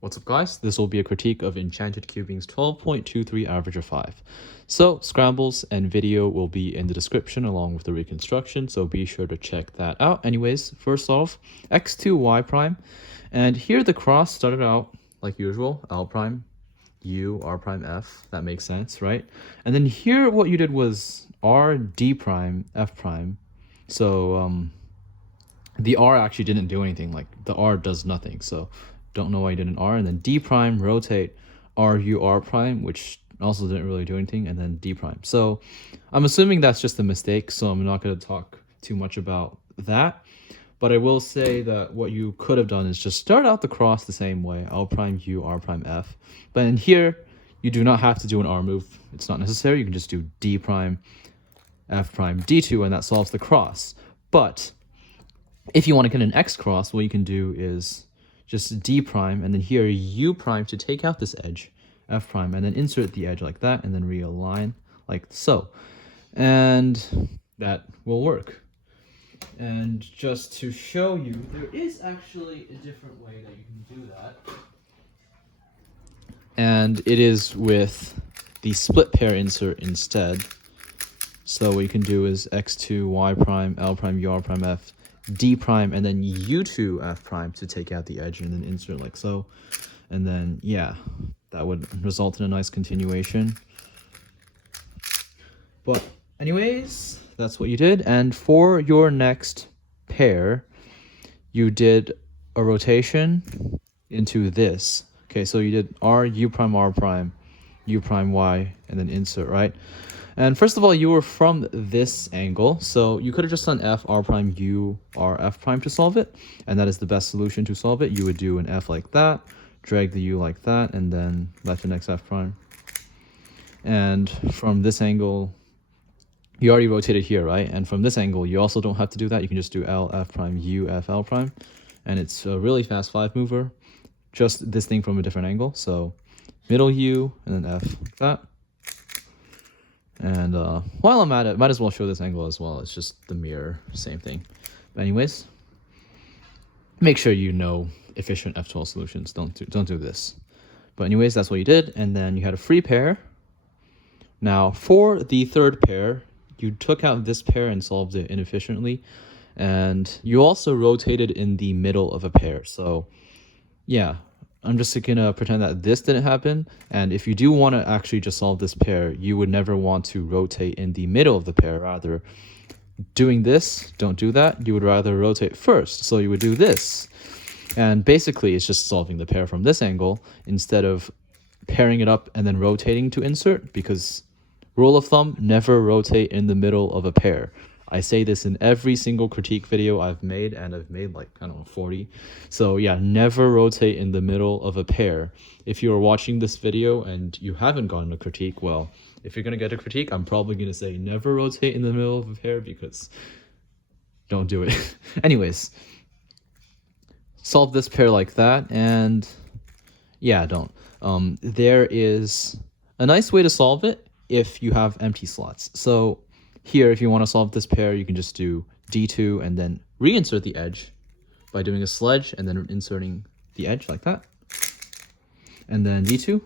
What's up, guys? This will be a critique of Enchanted Cubing's 12.23 average of 5. So, scrambles and video will be in the description along with the reconstruction, so be sure to check that out. Anyways, first off, x2 y prime, and here the cross started out like usual, L prime, U, R prime, F. That makes sense, right? And then here what you did was R, D prime, F prime. So, the R actually didn't do anything. Like, the R does nothing, so don't know why you did an R. And then D prime, rotate R, U, R prime, which also didn't really do anything, and then D prime. So I'm assuming that's just a mistake, so I'm not going to talk too much about that. But I will say that what you could have done is just start out the cross the same way, L prime, U, R prime, F. But in here, you do not have to do an R move. It's not necessary. You can just do D prime, F prime, D2, and that solves the cross. But if you want to get an X cross, what you can do is just D prime, and then here U prime to take out this edge, F prime, and then insert the edge like that, and then realign like so. And that will work. And just to show you, there is actually a different way that you can do that. And it is with the split pair insert instead. So what you can do is x2, y prime, L prime, U, R prime, F, D prime, and then U2, F prime to take out the edge and then insert like so. And then, yeah, that would result in a nice continuation. But anyways, that's what you did. And for your next pair, you did a rotation into this. Okay, so you did R, U prime, R prime, U prime, Y, and then insert, right? And first of all, you were from this angle, so you could have just done F, R prime, U, R, F prime to solve it, and that is the best solution to solve it. You would do an F like that, drag the U like that, and then left index F prime. And from this angle, you already rotated here, right? And from this angle, you also don't have to do that. You can just do L, F prime, U, F, L prime, and it's a really fast 5 mover. Just this thing from a different angle, so middle U, and then F like that. And while I'm at it, might as well show this angle as well. It's just the mirror, same thing. But anyways, make sure you know efficient F12 solutions. Don't do this. But anyways, that's what you did. And then you had a free pair. Now for the third pair, you took out this pair and solved it inefficiently. And you also rotated in the middle of a pair. So yeah, I'm just gonna pretend that this didn't happen. And if you do want to actually just solve this pair, you would never want to rotate in the middle of the pair. Rather, doing this, don't do that. You would rather rotate first. So you would do this. And basically, it's just solving the pair from this angle instead of pairing it up and then rotating to insert, because rule of thumb, never rotate in the middle of a pair. I say this in every single critique video I've made, and I've made like, I don't know, 40. So yeah, never rotate in the middle of a pair. If you are watching this video and you haven't gotten a critique, well, if you're going to get a critique, I'm probably going to say never rotate in the middle of a pair, because don't do it. Anyways, solve this pair like that, and yeah, don't. There is a nice way to solve it if you have empty slots. So here, if you want to solve this pair, you can just do D2 and then reinsert the edge by doing a sledge and then inserting the edge like that. And then D2.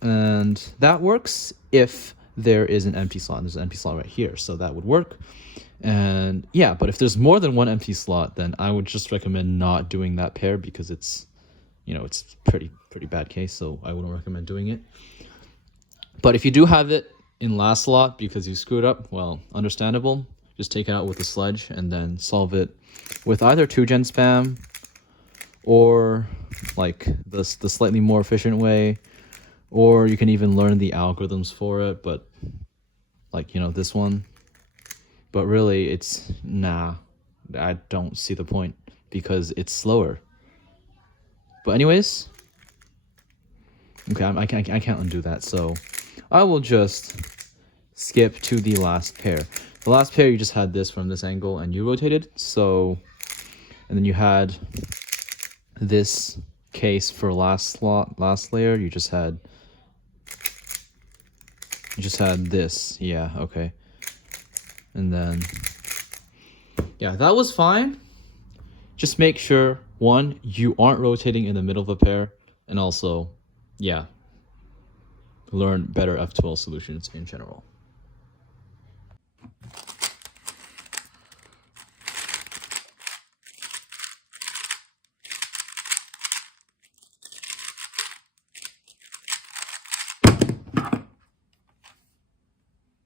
And that works if there is an empty slot. There's an empty slot right here, so that would work. And yeah, but if there's more than one empty slot, then I would just recommend not doing that pair, because it's, you know, it's pretty bad case, so I wouldn't recommend doing it. But if you do have it in last slot because you screwed up, well, understandable. Just take it out with a sledge and then solve it with either 2-gen spam or like the slightly more efficient way, or you can even learn the algorithms for it, but like, you know, this one. But really, it's, nah, I don't see the point because it's slower. But anyways, okay, I can't undo that, so I will just skip to the last pair. The last pair, you just had this from this angle and you rotated. So, and then you had this case for last slot, last layer. You just had this. Yeah, okay. And then, yeah, that was fine. just make sure, one, you aren't rotating in the middle of a pair, and also, yeah, learn better F12 solutions in general.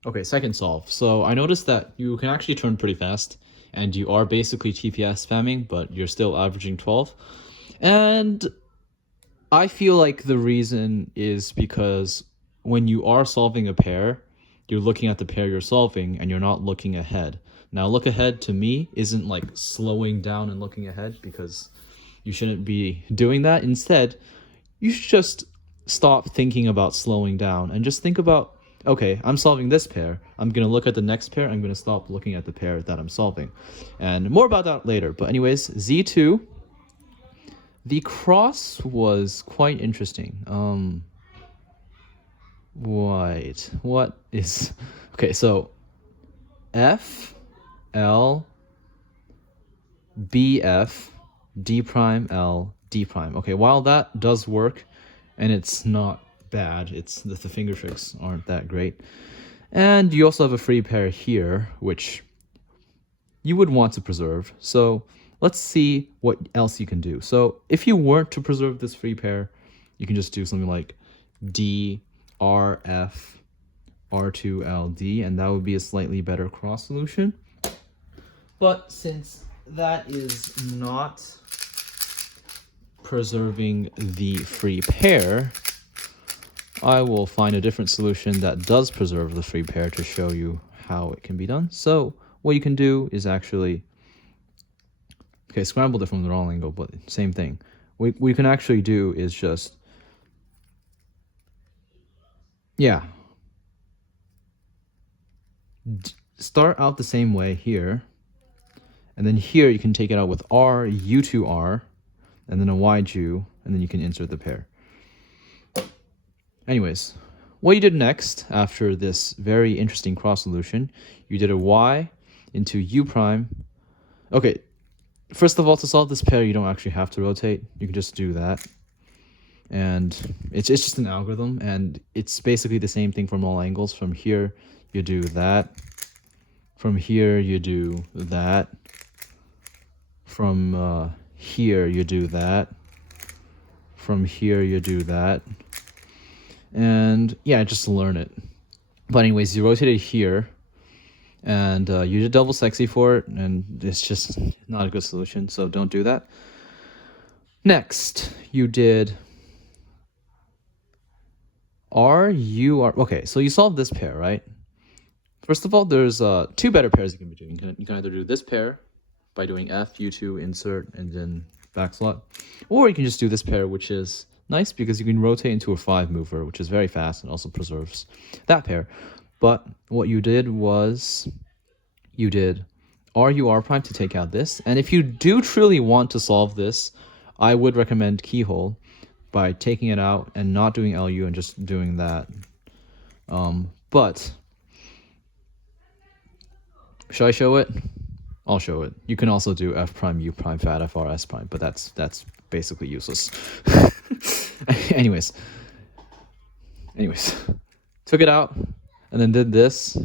Okay, second solve. So I noticed that you can actually turn pretty fast, and you are basically TPS spamming, but you're still averaging 12. And I feel like the reason is because when you are solving a pair, you're looking at the pair you're solving and you're not looking ahead. Now, look ahead to me isn't like slowing down and looking ahead, because you shouldn't be doing that. Instead, you should just stop thinking about slowing down and just think about, okay, I'm solving this pair. I'm going to look at the next pair. I'm going to stop looking at the pair that I'm solving. And more about that later. But anyways, Z2, the cross was quite interesting. What is... Okay, so F, L, B, F, D prime, L, D prime. Okay, while that does work, and it's not bad, it's the finger tricks aren't that great. And you also have a free pair here, which you would want to preserve. So let's see what else you can do. So if you weren't to preserve this free pair, you can just do something like D, R, F, R2, L, D, and that would be a slightly better cross solution. But since that is not preserving the free pair, I will find a different solution that does preserve the free pair to show you how it can be done. So what you can do is actually, okay, scrambled it from the wrong angle, but same thing. What we can actually do is just, yeah, start out the same way here, and then here you can take it out with R, U2R, and then a YU, and then you can insert the pair. Anyways, what you did next after this very interesting cross solution, you did a Y into U prime. Okay, first of all, to solve this pair, you don't actually have to rotate. You can just do that. And it's just an algorithm, and it's basically the same thing from all angles. From here, you do that. From here, you do that. From here, you do that. From here, you do that. And yeah, just learn it. But anyways, you rotated here, and you did double sexy for it, and it's just not a good solution, so don't do that. Next, you did R, U, R. Okay, so you solved this pair, right? First of all, there's two better pairs you can be doing. You can either do this pair by doing F, U2, insert, and then backslot, or you can just do this pair, which is nice because you can rotate into a 5 mover, which is very fast and also preserves that pair. But what you did was you did RUR prime to take out this. And if you do truly want to solve this, I would recommend keyhole by taking it out and not doing LU and just doing that. But should I show it? I'll show it. You can also do F prime, U prime, fat, FR, S prime, but that's basically useless. Anyways, took it out and then did this.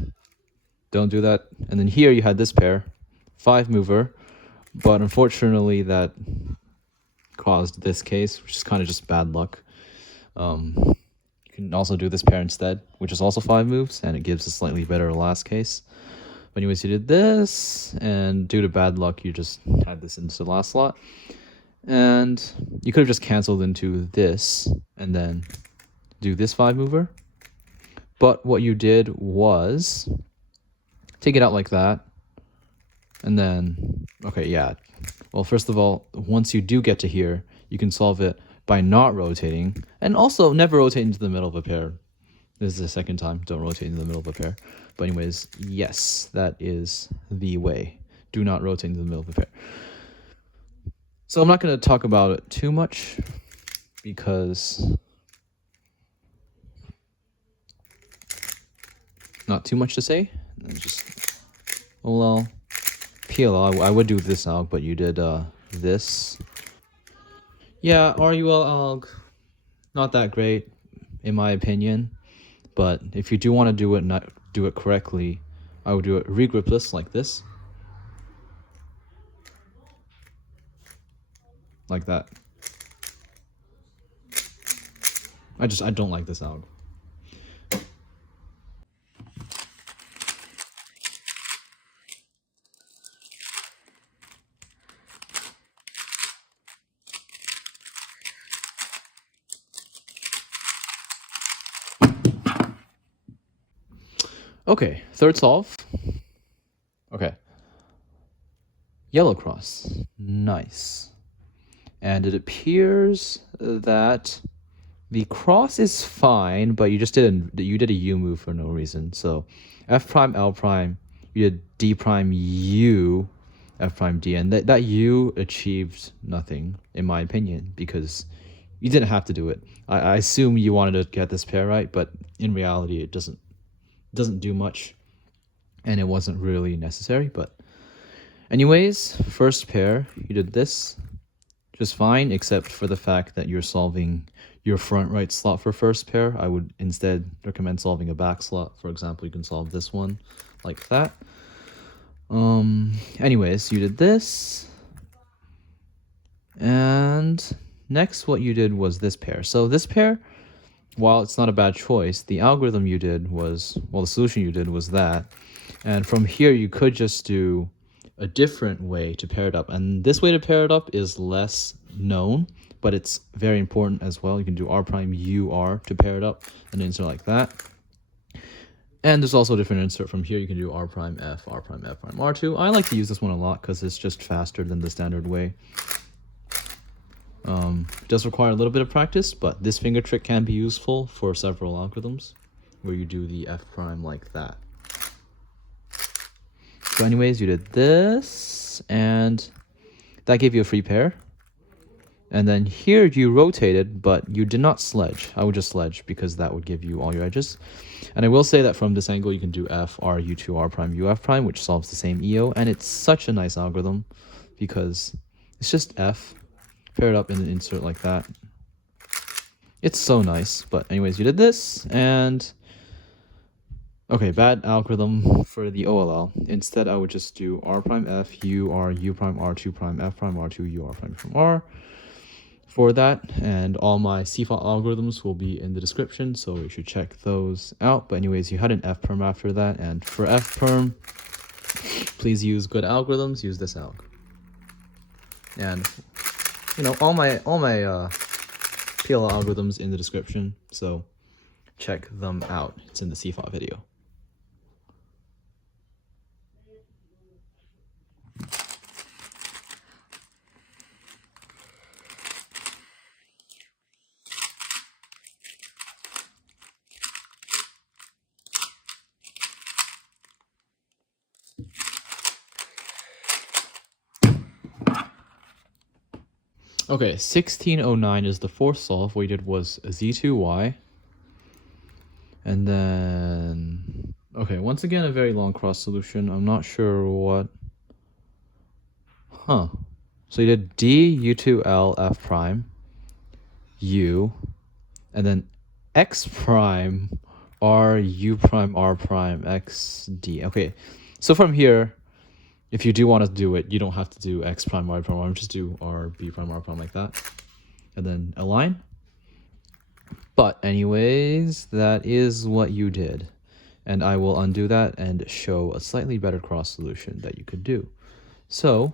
Don't do that. And then here you had this pair, 5 mover, but unfortunately that caused this case, which is kind of just bad luck. You can also do this pair instead, which is also 5 moves, and it gives a slightly better last case. But anyways, you did this, and due to bad luck, you just had this into the last slot. And you could have just canceled into this, and then do this 5 mover. But what you did was take it out like that, and then, okay, yeah. Well, first of all, once you do get to here, you can solve it by not rotating, and also never rotate into the middle of a pair. This is the second time, don't rotate into the middle of a pair. But anyways, yes, that is the way. Do not rotate into the middle of a pair. So I'm not going to talk about it too much because not too much to say. Just, well, PLL, I would do this out, but you did this. Yeah, RUL alg, not that great, in my opinion. But if you do want to do it correctly, I would do it regripless like this. Like that. I don't like this alg. Okay, third solve. Okay. Yellow cross. Nice. And it appears that the cross is fine, but you did a U move for no reason. So F prime L prime, you did D prime U, F prime D, and that U achieved nothing in my opinion because you didn't have to do it. I assume you wanted to get this pair right, but in reality it doesn't do much, and it wasn't really necessary. But anyways, first pair, you did this just fine, except for the fact that you're solving your front right slot for first pair. I would instead recommend solving a back slot. For example, you can solve this one like that. Anyways, you did this, and next what you did was this pair. So this pair, while it's not a bad choice, the algorithm you did was, well, the solution you did was that. And from here, you could just do a different way to pair it up. And this way to pair it up is less known, but it's very important as well. You can do R prime U R to pair it up and insert like that. And there's also a different insert from here. You can do R prime F, R prime F prime R2. I like to use this one a lot because it's just faster than the standard way. It does require a little bit of practice, but this finger trick can be useful for several algorithms where you do the F prime like that. So anyways, you did this, and that gave you a free pair. And then here you rotated, but you did not sledge. I would just sledge because that would give you all your edges. And I will say that from this angle, you can do F, R, U2, R prime, U, F prime, which solves the same EO. And it's such a nice algorithm because it's just F paired up in an insert like that. It's so nice. But anyways, you did this, and okay, bad algorithm for the OLL. Instead, I would just do R prime F, U, R, U prime, R2 prime, F prime, R2, U, R prime from R for that. And all my CFOT algorithms will be in the description, so you should check those out. But anyways, you had an F perm after that. And for F perm, please use good algorithms. Use this alg. And, you know, all my PL algorithms in the description, so check them out. It's in the CFOT video. Okay, 1609 is the fourth solve. What we did was Z2Y. And then, okay, once again, a very long cross solution. I'm not sure what. So you did D, U2, L, F prime, U, and then X prime, R, U prime, R prime, X, D. Okay, so from here, if you do want to do it, you don't have to do X prime, Y prime, R, just do R, B prime, R prime like that. And then align. But anyways, that is what you did. And I will undo that and show a slightly better cross solution that you could do. So,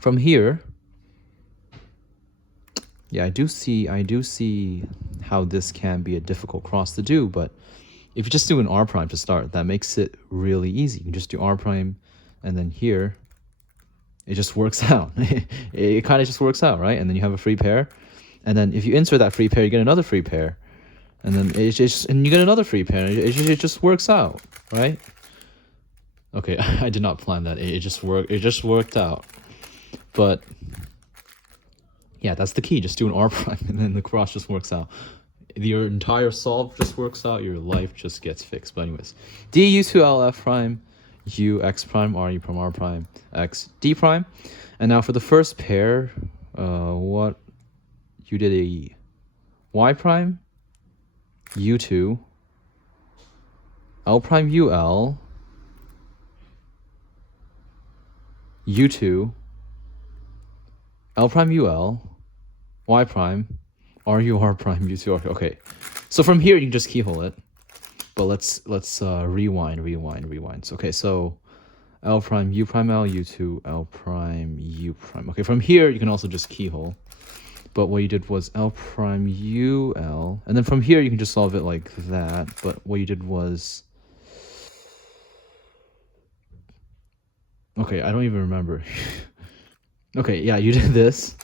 from here, yeah, I do see how this can be a difficult cross to do, but if you just do an R prime to start, that makes it really easy. You can just do R prime, and then here, it just works out. It kind of just works out, right? And then you have a free pair. And then if you insert that free pair, you get another free pair. And then and you get another free pair. It just works out, right? Okay, I did not plan that. It just worked out. But yeah, that's the key. Just do an R prime, and then the cross just works out. Your entire solve just works out. Your life just gets fixed. But anyways, D, U2, L, F prime, u x prime r u prime r prime x d prime. And now for the first pair, what you did a y prime u2 l prime ul u2 l prime ul y prime ru r prime u2 r. Okay, so from here you can just keyhole it, but let's rewind. Okay, so l prime u prime l u2 l prime u prime. Okay, from here you can also just keyhole, but what you did was l prime ul, and then from here you can just solve it like that. But what you did was, okay, I don't even remember. Okay, yeah, you did this.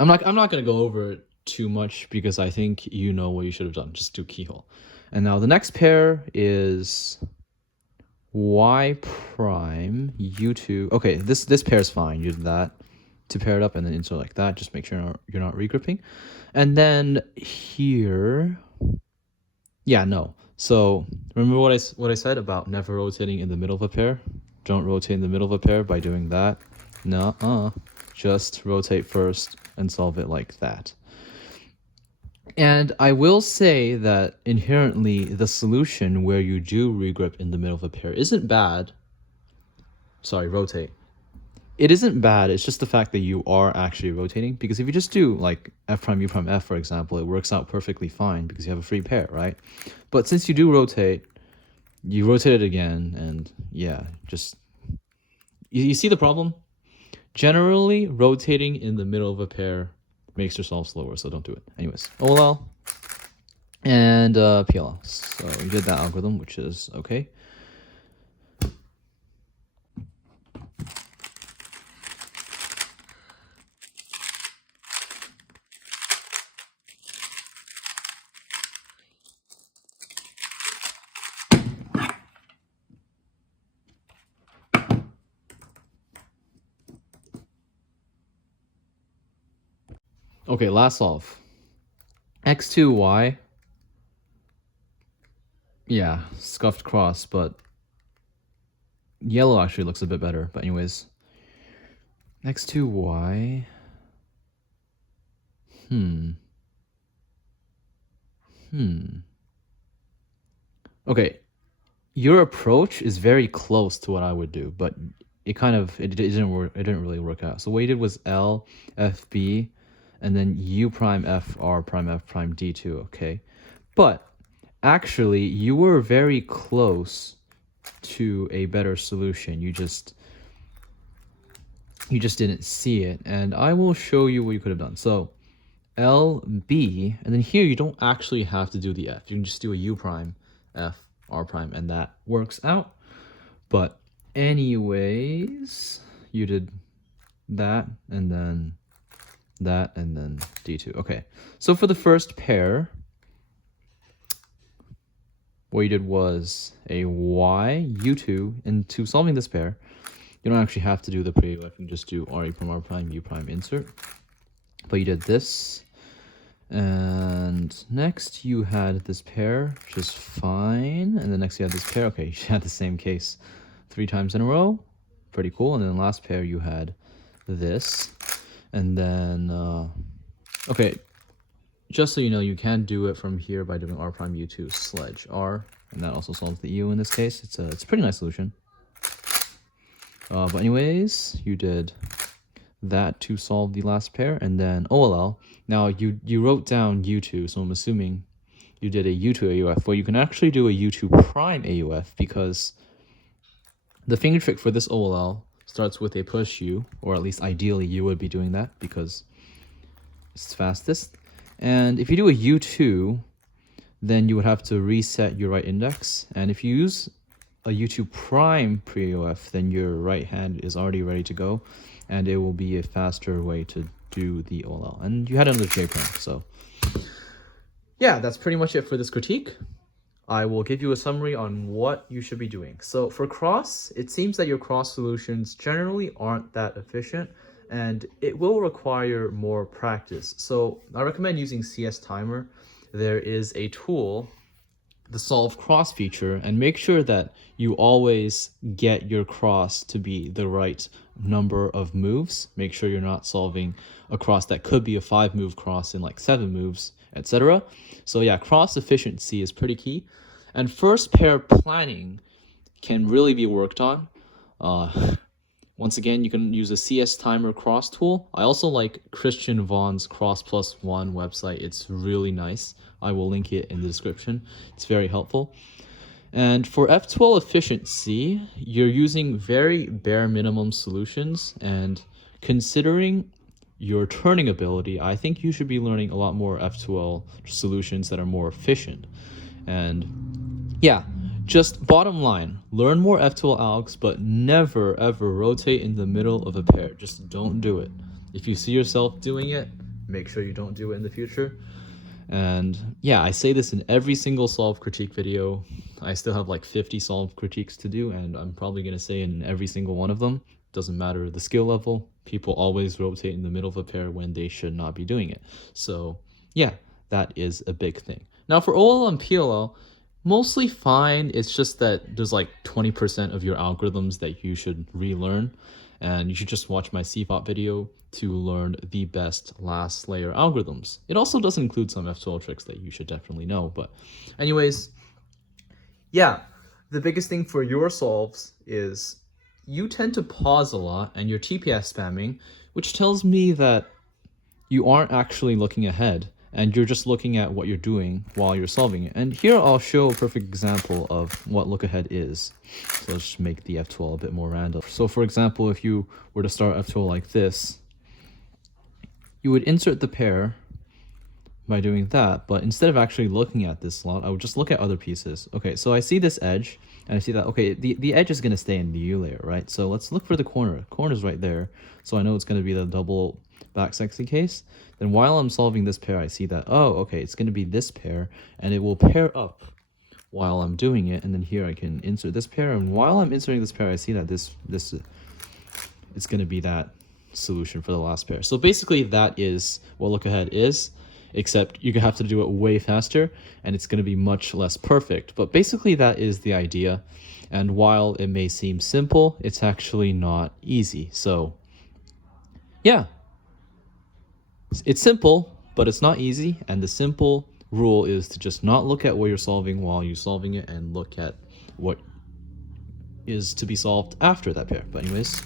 I'm not gonna go over it too much because I think you know what you should have done. Just do keyhole. And now the next pair is y prime u2. Okay, this pair is fine. You did that to pair it up and then insert like that. Just make sure you're not regripping. And then here, yeah, no. So remember what I said about never rotating in the middle of a pair? Don't rotate in the middle of a pair by doing that. No, just rotate first and solve it like that. And I will say that inherently the solution where you do regrip in the middle of a pair isn't bad. Sorry, rotate. It isn't bad, it's just the fact that you are actually rotating, because if you just do like f prime u prime f, for example, it works out perfectly fine because you have a free pair, right? But since you do rotate, you rotate it again, and yeah, just you see the problem? Generally, rotating in the middle of a pair makes yourself slower, so don't do it. Anyways, OLL and PLL. So we did that algorithm, which is okay. Okay, last solve. X2y. Yeah, scuffed cross, but yellow actually looks a bit better. But anyways, X2y. Okay, your approach is very close to what I would do, but it didn't work. It didn't really work out. So what you did was L F B, and then U prime F R prime F prime D2. Okay, but actually you were very close to a better solution. You just didn't see it, and I will show you what you could have done. So L B, and then here you don't actually have to do the F. You can just do a U prime F R prime, and that works out. But anyways, you did that, and then that, and then D2. Okay, so for the first pair, what you did was a Y, U2, and to solving this pair, you don't actually have to do the pre-UF, you can just do RE prime R prime U prime insert. But you did this, and next you had this pair, which is fine, and then next you had this pair. Okay, you had the same case 3 times in a row, pretty cool. And then the last pair you had this, and then okay, just so you know, you can do it from here by doing R prime U2 sledge R, and that also solves the EU in this case. It's a pretty nice solution. But anyways, you did that to solve the last pair, and then OLL. Now you wrote down U2, so I'm assuming you did a U2 AUF. Well, you can actually do a U2 prime AUF, because the finger trick for this OLL starts with a push U, or at least ideally you would be doing that because it's fastest. And if you do a U2, then you would have to reset your right index. And if you use a U2 prime pre-AOF, then your right hand is already ready to go, and it will be a faster way to do the OLL. And you had another J prime, so yeah, that's pretty much it for this critique. I will give you a summary on what you should be doing. So for cross, it seems that your cross solutions generally aren't that efficient, and it will require more practice. So I recommend using CS Timer. There is a tool the solve cross feature and make sure that you always get your cross to be the right number of moves. Make sure you're not solving a cross that could be a 5-move cross in like 7 moves, etc. So yeah, cross efficiency is pretty key. And first pair planning can really be worked on. Once again, you can use a CS Timer cross tool. I also like Christian Vaughn's Cross Plus One website. It's really nice. I will link it in the description. It's very helpful. And for F12 efficiency, you're using very bare minimum solutions, and considering your turning ability, I think you should be learning a lot more F12 solutions that are more efficient. And yeah, just bottom line, learn more F12 algs, but never ever rotate in the middle of a pair. Just don't do it. If you see yourself doing it, make sure you don't do it in the future. And yeah, I say this in every single solve critique video. I still have like 50 solve critiques to do, and I'm probably going to say in every single one of them, doesn't matter the skill level, people always rotate in the middle of a pair when they should not be doing it. So yeah, that is a big thing. Now for OL and PLL, mostly fine. It's just that there's like 20% of your algorithms that you should relearn, and you should just watch my CFOP video to learn the best last layer algorithms. It also does include some F12 tricks that you should definitely know. But anyways, yeah, the biggest thing for your solves is you tend to pause a lot and you're TPS spamming, which tells me that you aren't actually looking ahead and you're just looking at what you're doing while you're solving it. And here I'll show a perfect example of what look ahead is. So let's just make the F12 a bit more random. So for example, if you were to start F12 like this, you would insert the pair by doing that, but instead of actually looking at this slot, I would just look at other pieces. Okay, so I see this edge, and I see that, okay, the edge is going to stay in the U layer, right? So let's look for the corner. Corner's right there, so I know it's going to be the double back sexy case. Then while I'm solving this pair, I see that, oh, okay, it's going to be this pair, and it will pair up while I'm doing it, and then here I can insert this pair, and while I'm inserting this pair, I see that this it's going to be that solution for the last pair. So basically that is what look ahead is, except you have to do it way faster and it's going to be much less perfect. But basically that is the idea, and while it may seem simple, it's actually not easy. So yeah, it's simple, but it's not easy, and the simple rule is to just not look at what you're solving while you're solving it and look at what is to be solved after that pair. But anyways,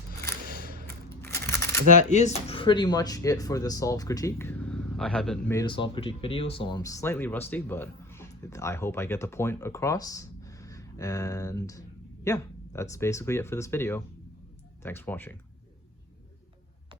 that is pretty much it for the solve critique. I haven't made a solve critique video, so I'm slightly rusty, but I hope I get the point across. And yeah, that's basically it for this video. Thanks for watching.